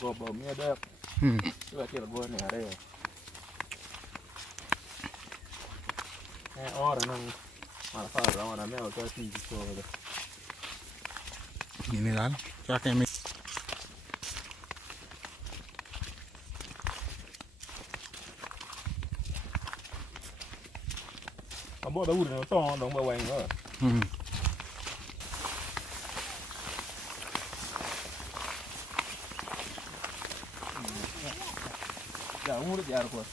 gồm bờ mía đẹp chưa chỉ là vườn này ở đây o rồi năng mà phải rồi mà mẹ ở cái gì rồi nhìn này rắn chắc em bố đã uống nó to đóng bờ quanh nữa giờ uống được giờ rồi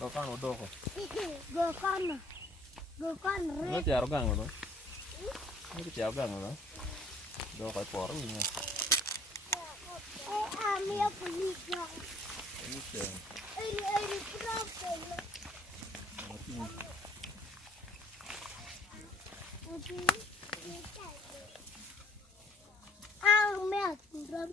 đâu con nó đâu gờ con nó chèo găng rồi đó nó chèo găng rồi đó đâu phải bỏ rồi nha mía bự rồi ăn mẹ rơm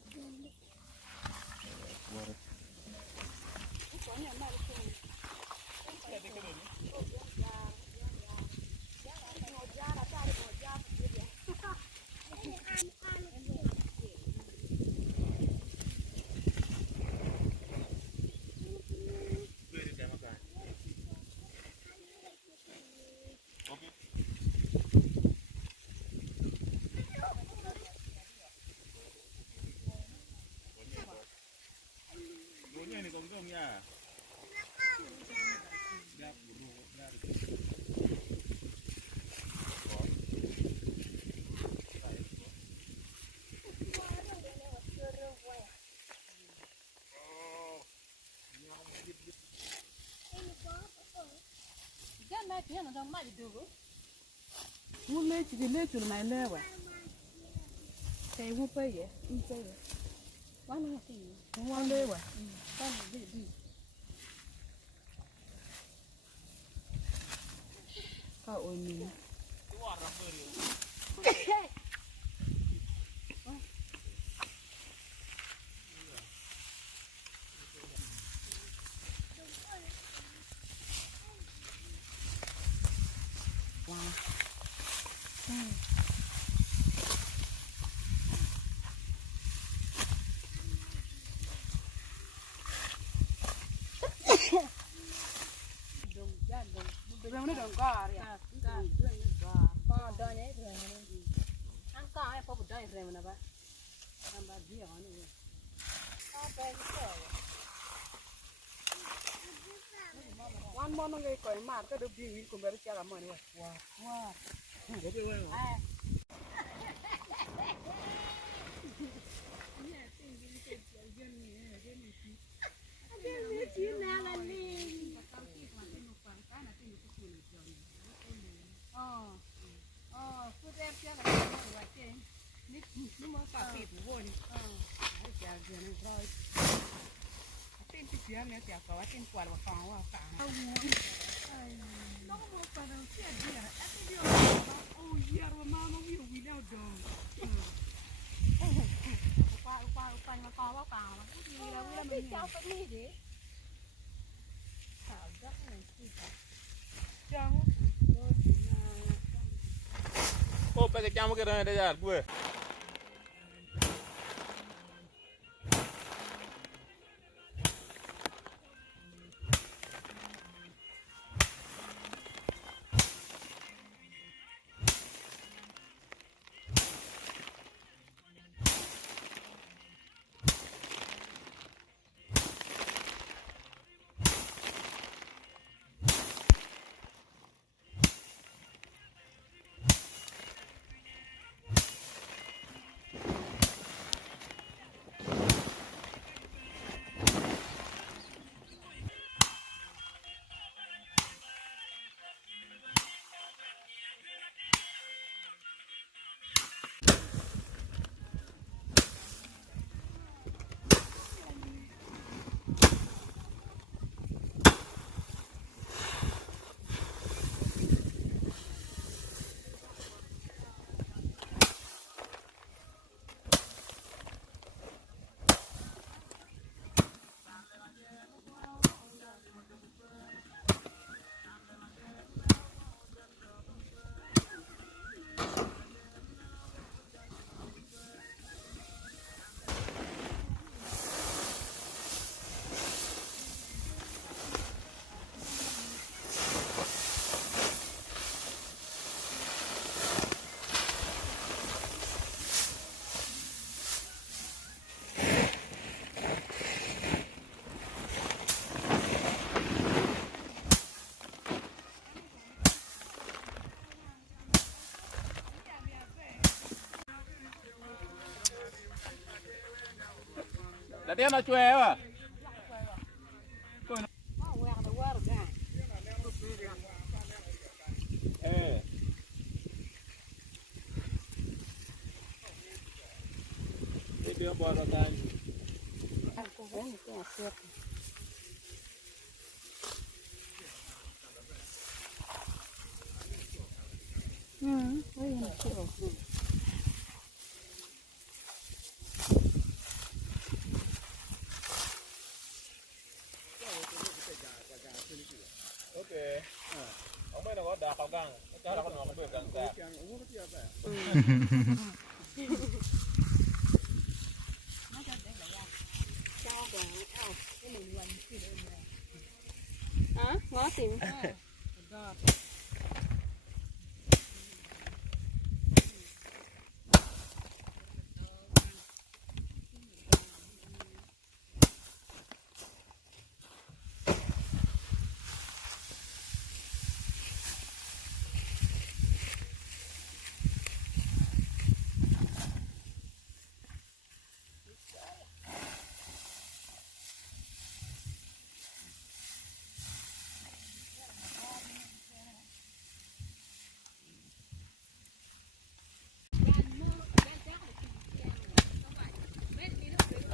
muốn lấy chỉ lấy chuột này lấy vậy, cái muốn phải vậy, không phải vậy, quán nó gì, quán lấy vậy, quán gì đi, có ôi mình, Rừng nó đừng có rồi, có đôi này rừng này, ăn có ai có một đôi rừng này ba, ăn ba gì ở này, có bé cái one more nó cái coi mà cái đôi biển cũng bé cái làm mà này, wow, có bé vậy, cứ đem cho là cái loại kia, nó mới cả thịt vô đi, cái chả gì nó rồi, tên cái gì này chả có tên quạt và phòng vào cả, nó có một phần nào kia gì à, cái điều, oh yeah, mà nó nhiều vì đâu đâu, qua nó to quá cả, vì là mình cho cái gì đấy, thảo rất là xinh, trong ô cái chăm cái này đây là quê Tadi anak cuek wah. Dia buat rotan. Oke. Ông biết nó có đà khảo gang, chắc là con nó có được gang ta. Ngó tìm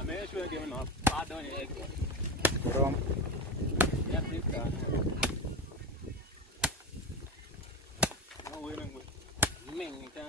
Mấy chuyện kia nó phá đâu nhỉ? Rom. Nhát tiếp cả. Nó quên rồi. Mình ta.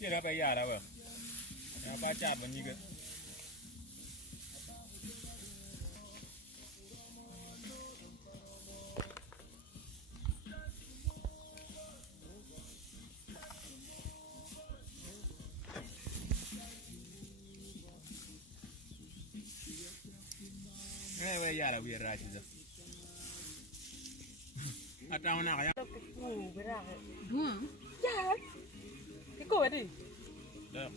Chưa đã bây giờ đâu rồi. Ba chặt vào như cái. Bây giờ là việc ra chứ gì? Ở trong nào vậy? Ngủ với ra đúng không? Dạ. Cái cổ ấy đi. Được.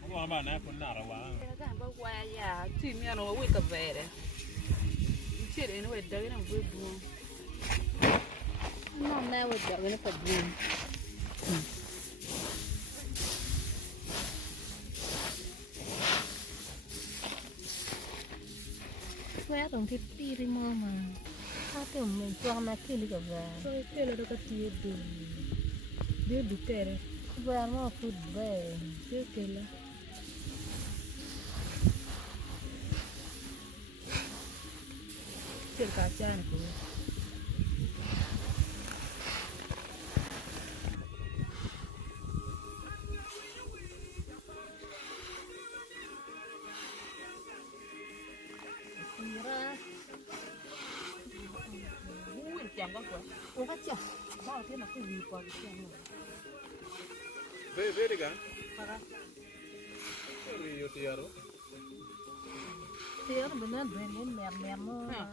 Không có bạn này phun nào rồi quá. Cái cái bao qua ya, chỉ miếng nó vui tập về đấy. Chỉ để nó về đấy nó vui buồn. Nó nào về đấy nó tập buồn. Quét đồng thiết đi đi mơ mà. Sao kiểu mình cho mà kia đi cả về. Rồi cái là cái tiệt đi. Dia đi tè. Về mà phụt về. Dia cái là. Chỉ cả chán của. Chẳng có quên. Ủa cái chả. Bao thế mà cái gì qua cái chuyện này. Về đi cả. Para. Rồi yêu tiệt rồi. Tiệt nó bên bên mềm mềm mà.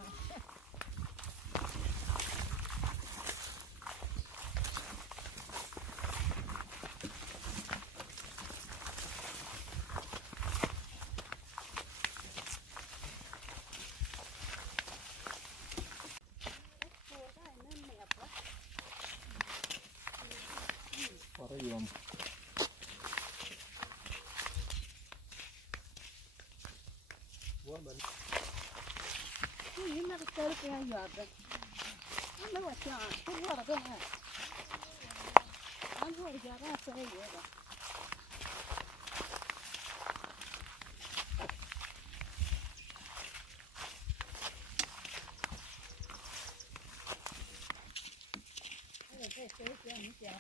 Para yum. Nhưng mà cái cái giọt đấy. Nó mà chả, cái giọt cái này. Anh thôi giờ ra chơi vậy đó. Dạ,